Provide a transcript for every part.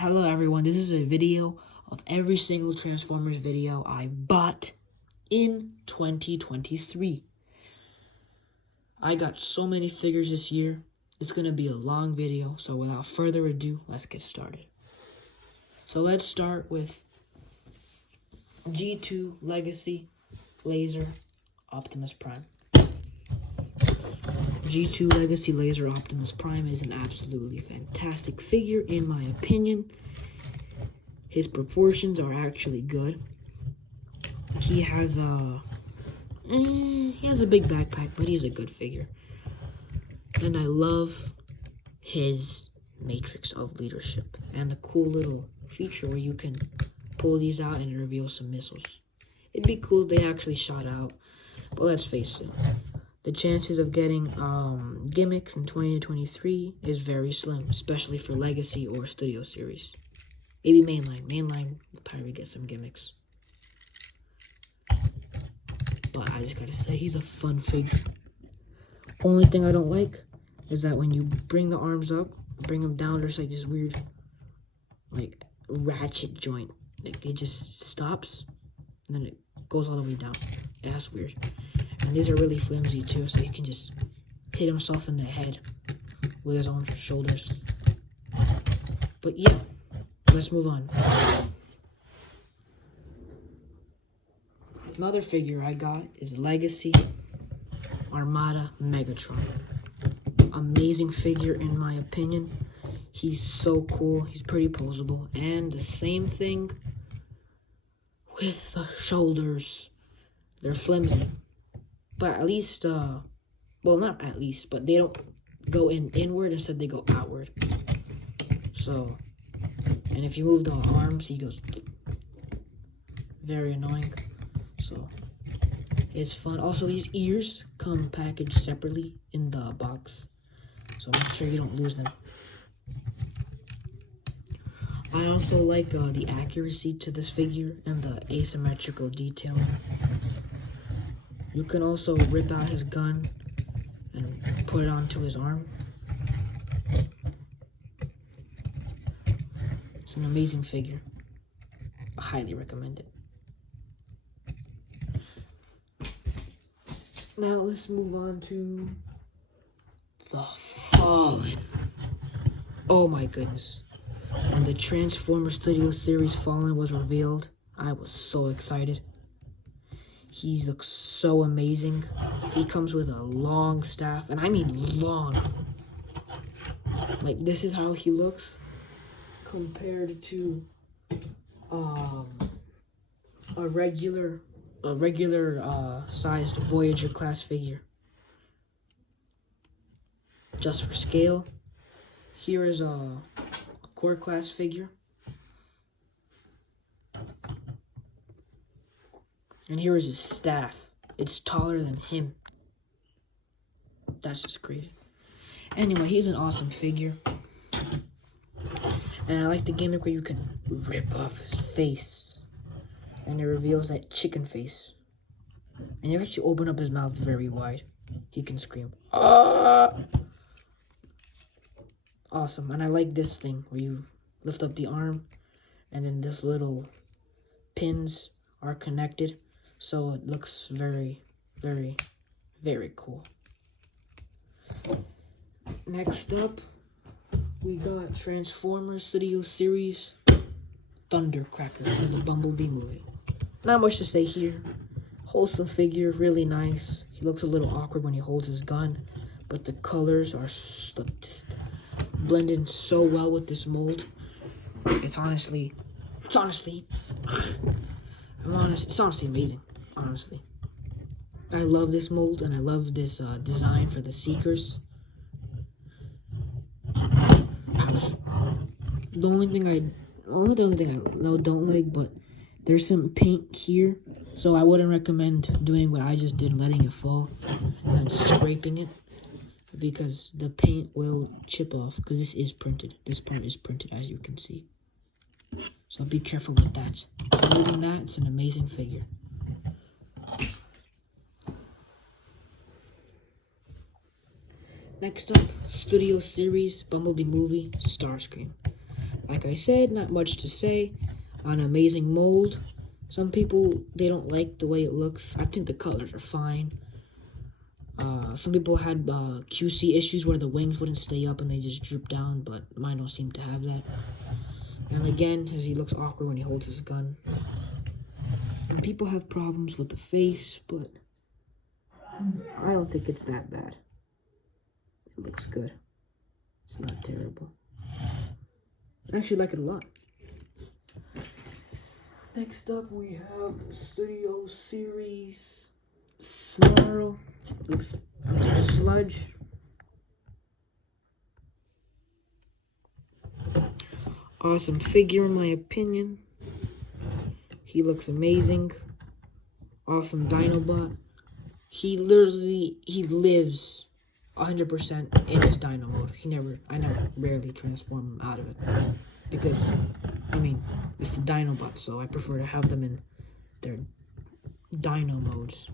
Hello everyone, this is a video of every single Transformers video I bought in 2023. I got so many figures this year, it's going to be a long video, so without further ado, let's get started. So let's start with G2 Legacy Laser Optimus Prime. G2 Legacy Laser Optimus Prime is an absolutely fantastic figure in my opinion. His proportions are actually good. He has a big backpack, but he's a good figure. And I love his Matrix of Leadership and the cool little feature where you can pull these out and reveal some missiles. It'd be cool if they actually shot out, but let's face it. The chances of getting gimmicks in 2023 is very slim, especially for Legacy or Studio Series. Maybe Mainline. Mainline will probably get some gimmicks. But I just gotta say, he's a fun figure. Only thing I don't like is that when you bring the arms up, bring them down, there's like this weird, like, ratchet joint. Like, it just stops, and then it goes all the way down. Yeah, that's weird. And these are really flimsy too, so he can just hit himself in the head with his own shoulders. But yeah, let's move on. Another figure I got is Legacy Armada Megatron. Amazing figure in my opinion. He's so cool, he's pretty posable. And the same thing with the shoulders. They're flimsy. But at least, well, not at least, but they don't go inward, instead they go outward. So, and if you move the arms, he goes very annoying. So, it's fun. Also, his ears come packaged separately in the box. So make sure you don't lose them. I also like the accuracy to this figure and the asymmetrical detailing. You can also rip out his gun and put it onto his arm. It's an amazing figure. I highly recommend it. Now let's move on to the Fallen. Oh my goodness. When the Transformers Studio Series Fallen was revealed, I was so excited. He looks so amazing. He comes with a long staff, and I mean long. Like, this is how he looks compared to a regular sized Voyager class figure. Just for scale, here is a core class figure. And here is his staff. It's taller than him. That's just crazy. Anyway, he's an awesome figure. And I like the gimmick where you can rip off his face. And it reveals that chicken face. And you actually open up his mouth very wide. He can scream. Ah! Awesome. And I like this thing where you lift up the arm. And then this little pins are connected. So it looks very, very, very cool. Next up, we got Transformers Studio Series Thundercracker from the Bumblebee movie. Not much to say here. Wholesome figure, really nice. He looks a little awkward when he holds his gun, but the colors are just blended so well with this mold. It's honestly amazing. Honestly, I love this mold and I love this design for the Seekers. The only thing I don't like, but there's some paint here, so I wouldn't recommend doing what I just did, letting it fall and scraping it, because the paint will chip off, because this is printed. This part is printed, as you can see. So be careful with that. Other than that, it's an amazing figure. Next up, Studio Series Bumblebee movie Starscream. like I said, not much to say. An amazing mold. Some people, they don't like the way it looks. I think the colors are fine. Some people had QC issues where the wings wouldn't stay up and they just droop down, but mine don't seem to have that. And again, as he looks awkward when he holds his gun. And people have problems with the face, but I don't think it's that bad. It looks good. It's not terrible. I actually like it a lot. Next up, we have Studio Series Snarl. Oops. Sludge. Awesome figure, in my opinion. He looks amazing. Awesome Dinobot. He lives 100% in his Dino mode. I never rarely transform him out of it. Because, I mean, it's the Dinobot, so I prefer to have them in their Dino modes.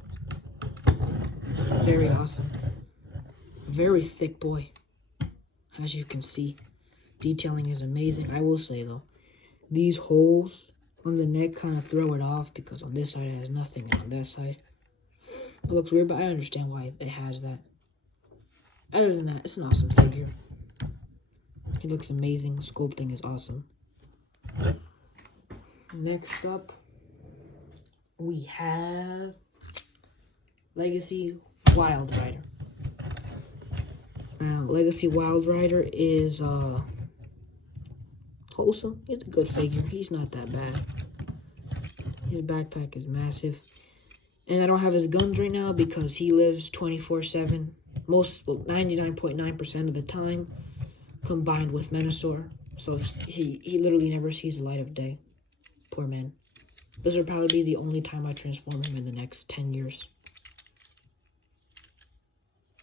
Very awesome. Very thick boy. As you can see, detailing is amazing. I will say, though, these holes on the neck kind of throw it off because on this side it has nothing, and on that side it looks weird, but I understand why it has that. Other than that, it's an awesome figure. He looks amazing. Sculpting is awesome. Next up, we have Legacy Wild Rider. Now, Legacy Wild Rider is wholesome. It's a good figure. He's not that bad. His backpack is massive. And I don't have his guns right now because he lives 24/7. 99.9% of the time, combined with Menasor. So he literally never sees the light of day. Poor man. This will probably be the only time I transform him in the next 10 years.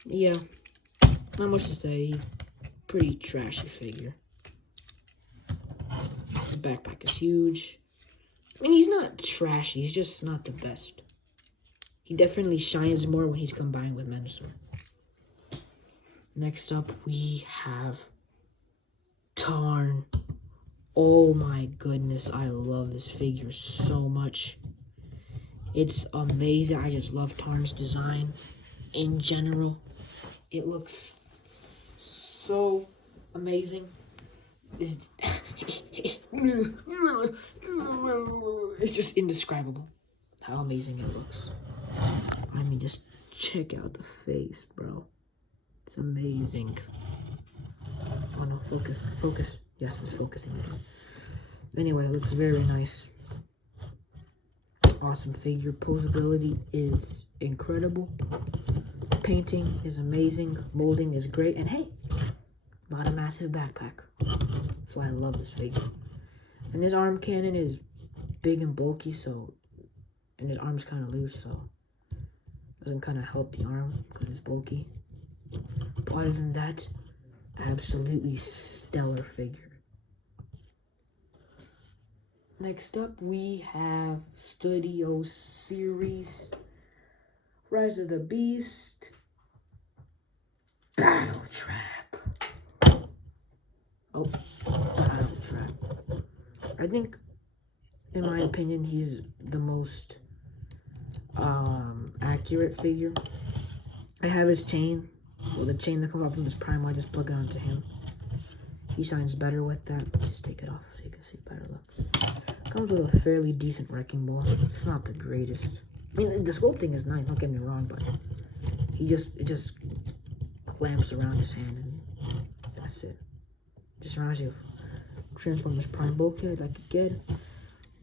Yeah. Not much to say. He's a pretty trashy figure. His backpack is huge. I mean, he's not trashy. He's just not the best. He definitely shines more when he's combined with Menasor. Next up, we have Tarn. Oh my goodness, I love this figure so much. It's amazing. I just love Tarn's design in general. It looks so amazing. It's just indescribable how amazing it looks. I mean, just check out the face, bro. It's amazing. Oh no, focus. Yes, it's focusing again. Anyway, it looks very nice. Awesome figure. Posability is incredible. Painting is amazing. Molding is great. And hey, not a massive backpack. That's why I love this figure. And his arm cannon is big and bulky, and his arm's kind of loose, so doesn't kind of help the arm because it's bulky. But other than that, absolutely stellar figure. Next up, we have Studio Series Rise of the Beast Battle Trap. Oh, Battle Trap. I think, in my opinion, he's the most accurate figure. I have his chain. Well, the chain that comes out from this Prime, I just plug it onto him. He shines better with that. Just take it off so you can see better. Look. Comes with a fairly decent wrecking ball. It's not the greatest. I mean, the sculpting is nice, don't get me wrong, but it just clamps around his hand and that's it. Just reminds you of Transformers Prime bulkhead I could get.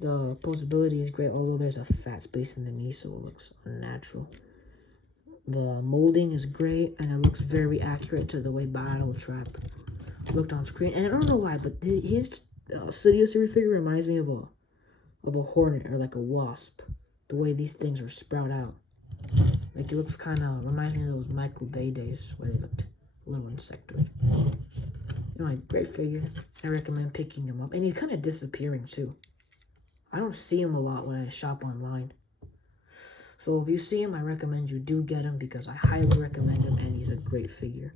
The posability is great, although there's a fat space in the knee, so it looks unnatural. The molding is great, and it looks very accurate to the way Battle Trap looked on screen. And I don't know why, but his Studio Series figure reminds me of a hornet or like a wasp. The way these things are sprout out. Like, it looks kind of, reminds me of those Michael Bay days where they looked a little insectoid. You know, great figure. I recommend picking him up. And he's kind of disappearing too. I don't see him a lot when I shop online. So if you see him, I recommend you do get him because I highly recommend him and he's a great figure.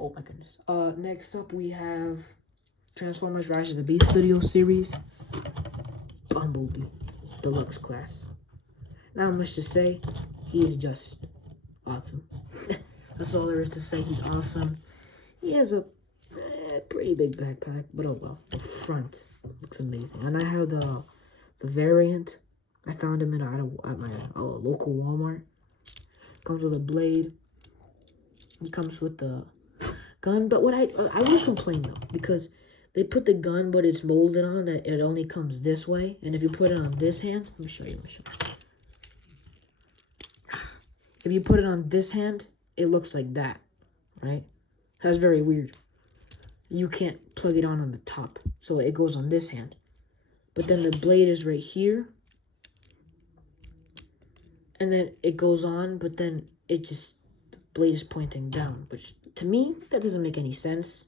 Oh my goodness. Next up we have Transformers Rise of the Beast Studio Series. Bumblebee Deluxe Class. Not much to say. He is just awesome. That's all there is to say. He's awesome. He has a pretty big backpack, but oh well. The front looks amazing. And I have the variant. I found him at my local Walmart. Comes with a blade. He comes with the gun, but what I will complain though, because they put the gun, but it's molded on that it only comes this way, and if you put it on this hand, let me show you. If you put it on this hand, it looks like that, right? That's very weird. You can't plug it on the top, so it goes on this hand. But then the blade is right here, and then it goes on, but then the blade is pointing down. But to me, that doesn't make any sense.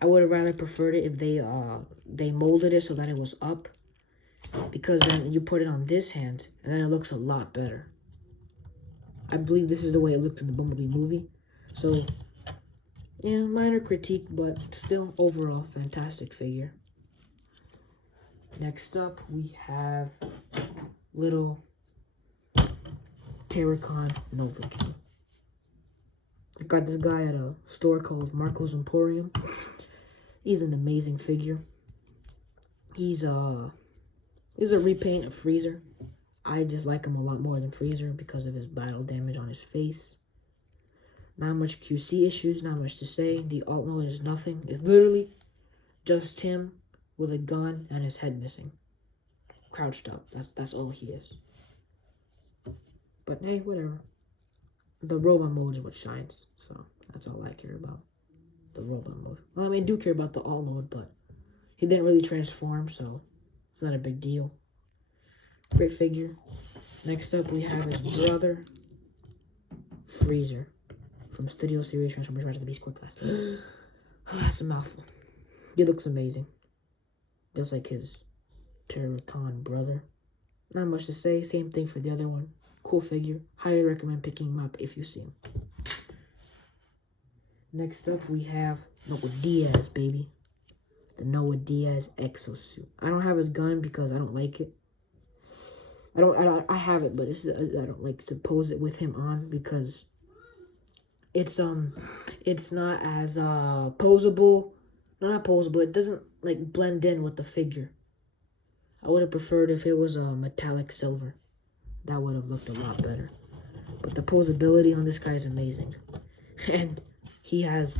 I would have rather preferred it if they molded it so that it was up, because then you put it on this hand, and then it looks a lot better. I believe this is the way it looked in the Bumblebee movie. So, yeah, minor critique, but still overall fantastic figure. Next up, we have little Terracon Nova King. I got this guy at a store called Marco's Emporium. He's an amazing figure. He's a repaint of Freezer. I just like him a lot more than Freezer because of his battle damage on his face. Not much QC issues, not much to say. The alt mode is nothing. It's literally just him with a gun and his head missing. Crouched up. That's all he is. But hey, whatever. The robot mode is what shines, so that's all I care about. The robot mode. Well, I mean, I do care about the alt mode, but he didn't really transform, so it's not a big deal. Great figure. Next up, we have his brother, Freezer, from Studio Series Transformers Rise of the Beast Core Class. That's a mouthful. He looks amazing. Just like his Terracon brother. Not much to say. Same thing for the other one. Cool figure. Highly recommend picking him up if you see him. Next up, we have Noah Diaz, baby. The Noah Diaz exosuit. I don't have his gun because I don't like it. I have it, but I don't like to pose it with him on because it's not as posable. No, not posable. It doesn't like blend in with the figure. I would have preferred if it was a metallic silver. That would have looked a lot better. But the posability on this guy is amazing. And he has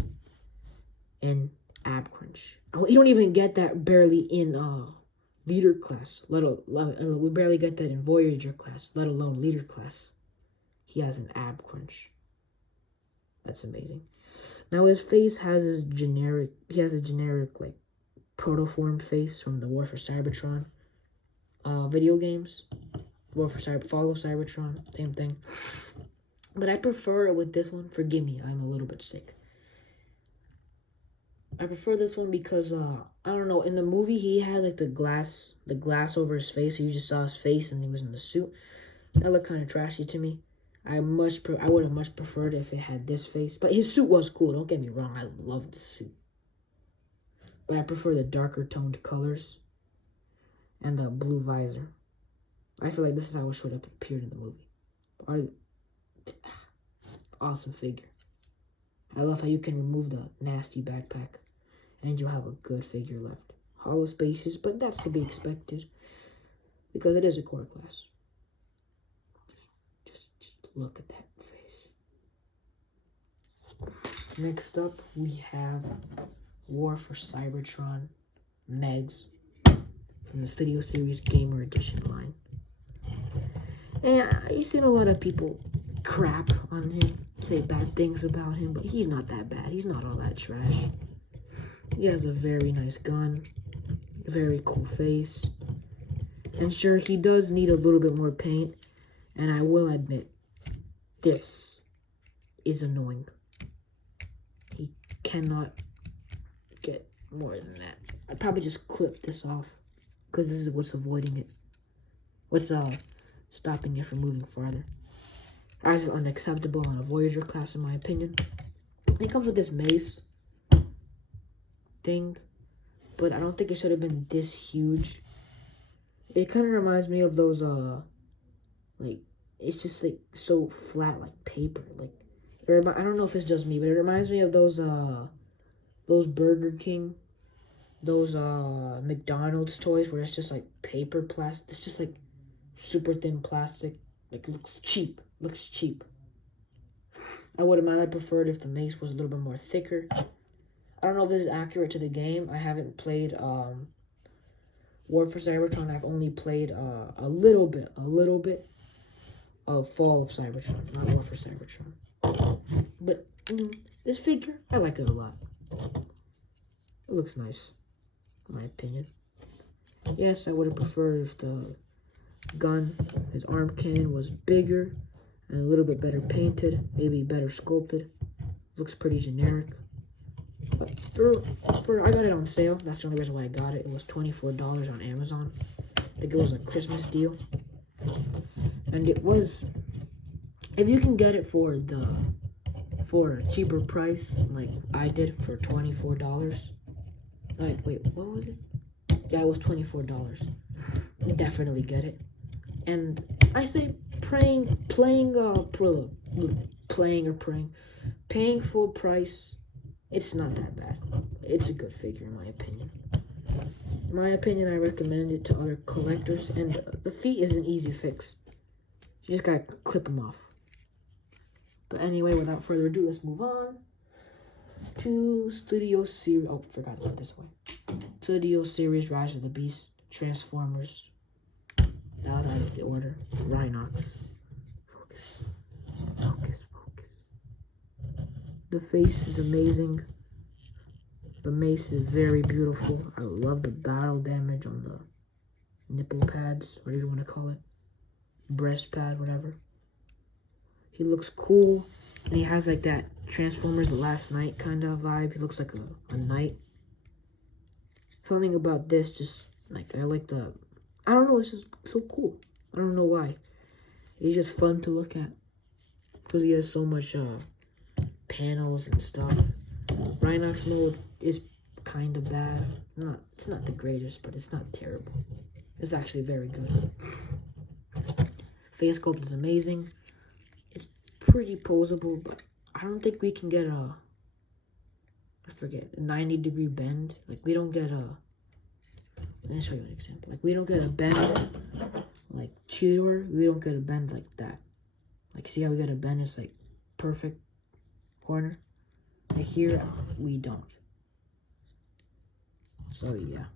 an ab crunch. You don't even get that barely in leader class. We barely get that in Voyager class, let alone leader class. He has an ab crunch. That's amazing. Now his face has his generic. He has a generic like protoform face from the War for Cybertron video games. Follow Cybertron, same thing. But I prefer it with this one. Forgive me, I'm a little bit sick. I prefer this one because I don't know, in the movie he had like the glass over his face, so you just saw his face and he was in the suit. That looked kind of trashy to me. I would have much preferred if it had this face. But his suit was cool, don't get me wrong, I love the suit. But I prefer the darker toned colors and the blue visor. I feel like this is how it should have appeared in the movie. Awesome figure. I love how you can remove the nasty backpack and you'll have a good figure left. Hollow spaces, but that's to be expected because it is a core class. Just look at that face. Next up, we have War for Cybertron Megs from the Studio Series Gamer Edition line. And I've seen a lot of people crap on him, say bad things about him, but he's not that bad. He's not all that trash. He has a very nice gun, a very cool face. And sure, he does need a little bit more paint, and I will admit, this is annoying. He cannot get more than that. I'd probably just clip this off, because this is what's avoiding it. What's stopping it from moving farther. That is unacceptable on a Voyager class, in my opinion. It comes with this mace thing, but I don't think it should have been this huge. It kind of reminds me of those, like, it's just, like, so flat, like paper. Like, I don't know if it's just me, but it reminds me of those Burger King, those, McDonald's toys where it's just, like, paper plastic. It's just, like, super thin plastic. Like, it looks cheap. Looks cheap. I would have preferred if the mace was a little bit more thicker. I don't know if this is accurate to the game. I haven't played, War for Cybertron. I've only played, a little bit of Fall of Cybertron, not War for Cybertron. But, you know, this figure, I like it a lot. It looks nice, in my opinion. Yes, I would have preferred if the gun, his arm cannon, was bigger and a little bit better painted, maybe better sculpted. Looks pretty generic. But I got it on sale. That's the only reason why I got it. It was $24 on Amazon. I think it was a Christmas deal. And it was, if you can get it for a cheaper price, like I did for $24. Wait, what was it? Yeah, it was $24. Definitely get it. And I say paying full price, it's not that bad. It's a good figure in my opinion. In my opinion, I recommend it to other collectors, and the feet is an easy fix. You just gotta clip them off. But anyway, without further ado, let's move on to Studio Series. Oh, forgot to put this way. Studio Series Rise of the Beast, Transformers. That was out of the order. Rhinox. Focus. The face is amazing. The mace is very beautiful. I love the battle damage on the nipple pads, whatever you want to call it. Breast pad, whatever. He looks cool. And he has like that Transformers The Last Knight kind of vibe. He looks like a knight. Something about this just, like, I like the, I don't know, it's just so cool. I don't know why. He's just fun to look at. Because he has so much panels and stuff. Rhinox mode is kind of bad. It's not the greatest, but it's not terrible. It's actually very good. Face sculpt is amazing. It's pretty posable, but I don't think we can get a 90-degree bend. Like, we don't get a, let me show you an example. Like, we don't get a bend like Cheetor. We don't get a bend like that. Like, see how we got a bend? It's like perfect corner. Like here, we don't. So yeah.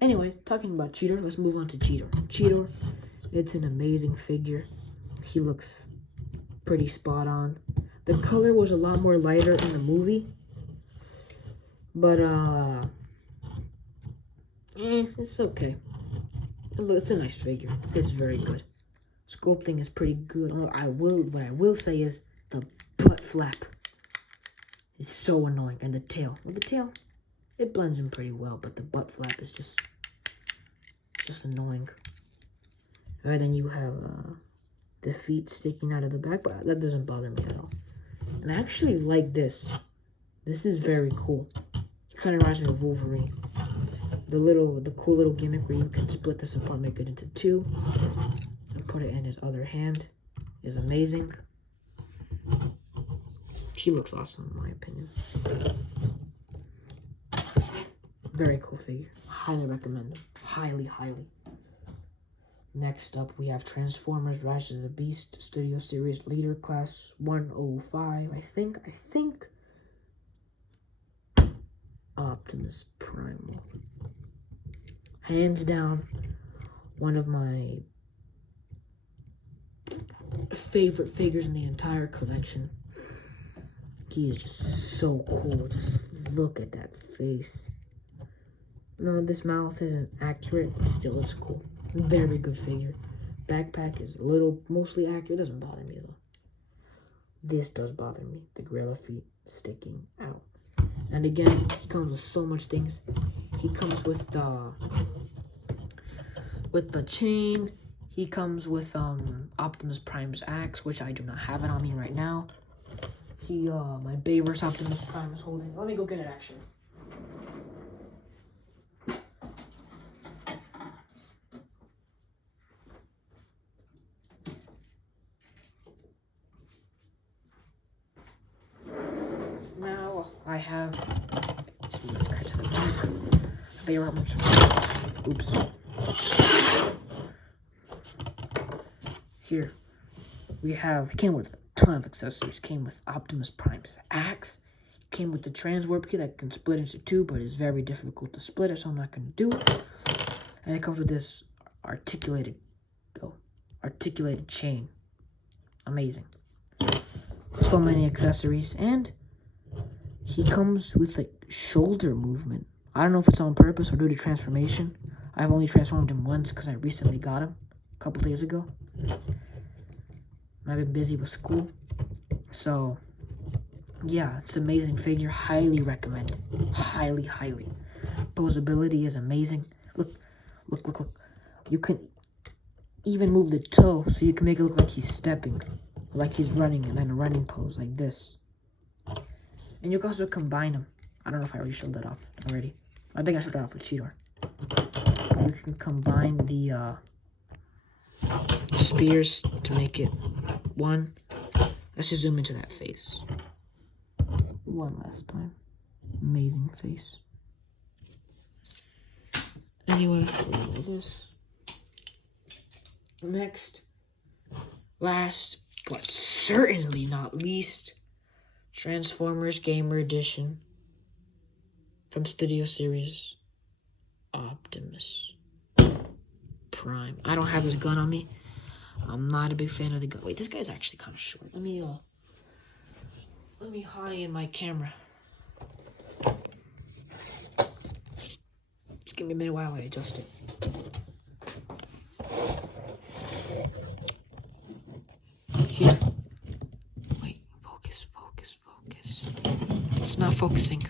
Anyway, talking about Cheetor, let's move on to Cheetor. Cheetor, it's an amazing figure. He looks pretty spot on. The color was a lot more lighter in the movie. But, it's okay. It's a nice figure. It's very good. Sculpting is pretty good. What I will say is the butt flap. It's so annoying. And the tail. Well, the tail, it blends in pretty well, but the butt flap is just annoying. Alright, then you have the feet sticking out of the back, but that doesn't bother me at all. And I actually like this. This is very cool. It kind of reminds me of Wolverine. The cool little gimmick where you can split this apart, make it into two, and put it in his other hand is amazing. He looks awesome in my opinion. Very cool figure. Highly recommend him. Highly. Next up, we have Transformers Rise of the Beast Studio Series Leader Class 105. I think Optimus Primal. Hands down, one of my favorite figures in the entire collection. He is just so cool. Just look at that face. No, this mouth isn't accurate, but still it's cool. Very good figure. Backpack is mostly accurate. Doesn't bother me though. This does bother me. The gorilla feet sticking out. And again, he comes with so much things. He comes with the chain. He comes with Optimus Prime's axe, which I do not have it on me right now. my Bayverse Optimus Prime is holding. Let me go get it, actually. Now I have oops. Here we have, came with a ton of accessories. Came with Optimus Prime's axe. Came with the transwarp key that can split into two, but is very difficult to split it, so I'm not going to do it. And it comes with this articulated chain. Amazing. So many accessories, and he comes with like shoulder movement. I don't know if it's on purpose or due to transformation. I've only transformed him once because I recently got him a couple days ago. I've been busy with school. So, yeah, it's an amazing figure. Highly recommend. Highly, highly. Posability is amazing. Look. You can even move the toe so you can make it look like he's stepping. Like he's running, and then a running pose like this. And you can also combine them. I don't know if I already showed that off already. I think I showed that off with Cheetor. You can combine the spears to make it one. Let's just zoom into that face. One last time. Amazing face. Anyway, let's go over this. Next, last, but certainly not least, Transformers Gamer Edition from Studio Series Optimus Prime. I don't have his gun on me. I'm not a big fan of the gun. Wait, this guy's actually kind of short. Let me high in my camera. Just give me a minute while I adjust it. Here. Wait, focus. It's not focusing.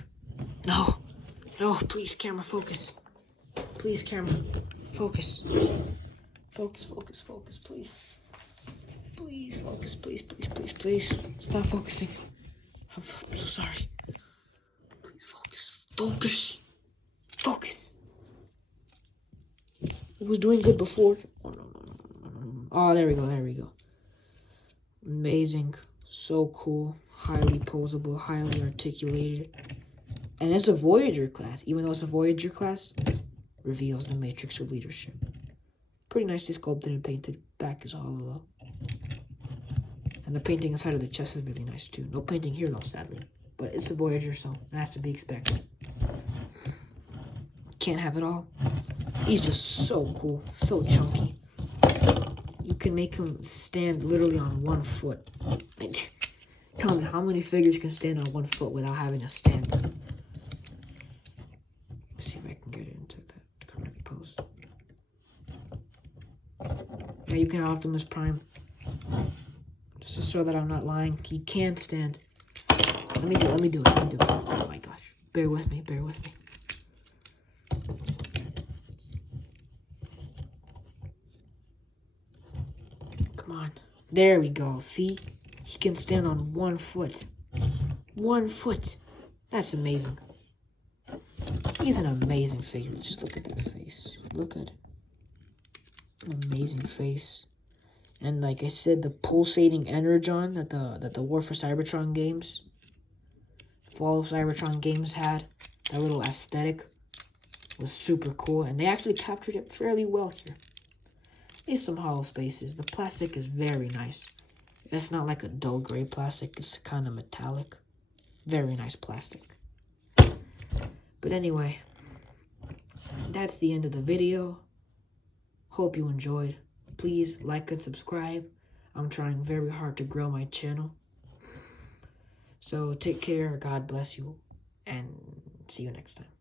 No, please, camera, focus. Please, camera, focus. Focus, please. Please, focus, please. It's not focusing. I'm so sorry. Please, focus. It was doing good before. Oh, no. Oh, there we go. Amazing. So cool. Highly posable, highly articulated. And it's a Voyager class. Even though it's a Voyager class, reveals the matrix of leadership. Pretty nicely sculpted and painted. Back is hollow though. And the painting inside of the chest is really nice too. No painting here though, sadly. But it's a Voyager, so that has to be expected. Can't have it all. He's just so cool. So chunky. You can make him stand literally on one foot. Tell me, how many figures can stand on one foot without having a stand? Let's see if I can get it into the correct pose. Yeah, you can Optimus Prime. Just to show that I'm not lying, he can stand. Let me do it. Oh my gosh. Bear with me. Come on. There we go. See? He can stand on one foot. That's amazing. He's an amazing figure. Just look at that face. Look at it. An amazing face. And like I said, the pulsating energon that the War for Cybertron games, Fall of Cybertron games had, that little aesthetic was super cool. And they actually captured it fairly well here. There's some hollow spaces. The plastic is very nice. It's not like a dull gray plastic. It's kind of metallic. Very nice plastic. But anyway, that's the end of the video. Hope you enjoyed. Please like and subscribe. I'm trying very hard to grow my channel. So take care. God bless you. And see you next time.